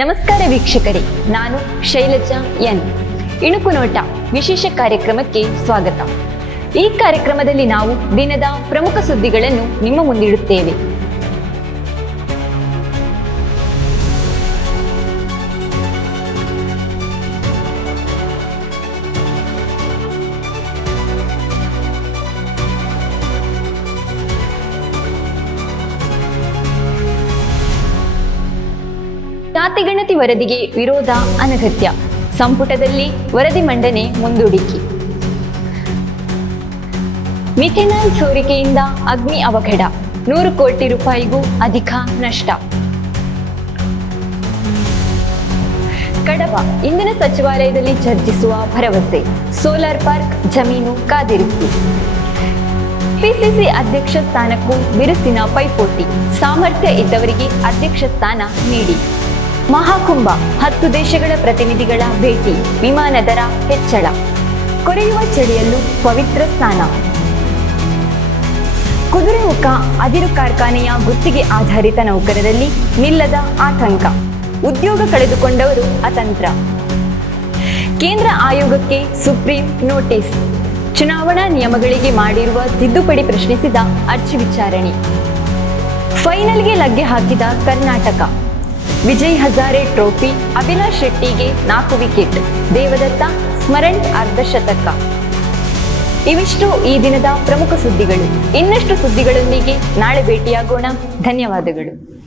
ನಮಸ್ಕಾರ ವೀಕ್ಷಕರೇ, ನಾನು ಶೈಲಜಾ ಎನ್. ಇಣುಕು ನೋಟ ವಿಶೇಷ ಕಾರ್ಯಕ್ರಮಕ್ಕೆ ಸ್ವಾಗತ. ಈ ಕಾರ್ಯಕ್ರಮದಲ್ಲಿ ನಾವು ದಿನದ ಪ್ರಮುಖ ಸುದ್ದಿಗಳನ್ನು ನಿಮ್ಮ ಮುಂದಿಡುತ್ತೇವೆ. ಜಾತಿಗಣತಿ ವರದಿಗೆ ವಿರೋಧ ಅನಗತ್ಯ, ಸಂಪುಟದಲ್ಲಿ ವರದಿ ಮಂಡನೆ ಮುಂದೂಡಿಕೆ. ಮಿಥೆನಾಲ್ ಸೋರಿಕೆಯಿಂದ ಅಗ್ನಿ ಅವಘಡ, 100 ಕೋಟಿ ರೂಪಾಯಿಗೂ ಅಧಿಕ ನಷ್ಟ. ಕಡಬ ಇಂಧನ ಸಚಿವಾಲಯದಲ್ಲಿ ಚರ್ಚಿಸುವ ಭರವಸೆ, ಸೋಲಾರ್ ಪಾರ್ಕ್ ಜಮೀನು ಕಾದಿರಿಸಿ. ಪಿಸಿಸಿ ಅಧ್ಯಕ್ಷ ಸ್ಥಾನಕ್ಕೂ ಬಿರುಸಿನ ಪೈಪೋಟಿ, ಸಾಮರ್ಥ್ಯ ಇದ್ದವರಿಗೆ ಅಧ್ಯಕ್ಷ ಸ್ಥಾನ ನೀಡಿ. ಮಹಾಕುಂಭ, 10 ದೇಶಗಳ ಪ್ರತಿನಿಧಿಗಳ ಭೇಟಿ, ವಿಮಾನ ದರ ಹೆಚ್ಚಳ. ಕೊರೆಯುವ ಚಳಿಯಲ್ಲೂ ಪವಿತ್ರ ಸ್ನಾನ. ಕುದುರೆಮುಖ ಅದಿರು ಕಾರ್ಖಾನೆಯ ಗುತ್ತಿಗೆ ಆಧಾರಿತ ನೌಕರರಲ್ಲಿ ನಿಲ್ಲದ ಆತಂಕ, ಉದ್ಯೋಗ ಕಳೆದುಕೊಂಡವರು ಅತಂತ್ರ. ಕೇಂದ್ರ ಆಯೋಗಕ್ಕೆ ಸುಪ್ರೀಂ ನೋಟಿಸ್, ಚುನಾವಣಾ ನಿಯಮಗಳಿಗೆ ಮಾಡಿರುವ ತಿದ್ದುಪಡಿ ಪ್ರಶ್ನಿಸಿದ ಅರ್ಜಿ ವಿಚಾರಣೆ. ಫೈನಲ್ಗೆ ಲಗ್ಗೆ ಹಾಕಿದ ಕರ್ನಾಟಕ, ವಿಜಯ್ ಹಜಾರೆ ಟ್ರೋಫಿ, ಅಭಿಲಾಷ್ ಶೆಟ್ಟಿಗೆ 4 ವಿಕೆಟ್, ದೇವದತ್ತ ಸ್ಮರಣ್ ಅರ್ಧಶತಕ. ಇವಿಷ್ಟು ಈ ದಿನದ ಪ್ರಮುಖ ಸುದ್ದಿಗಳು. ಇನ್ನಷ್ಟು ಸುದ್ದಿಗಳೊಂದಿಗೆ ನಾಳೆ ಭೇಟಿಯಾಗೋಣ. ಧನ್ಯವಾದಗಳು.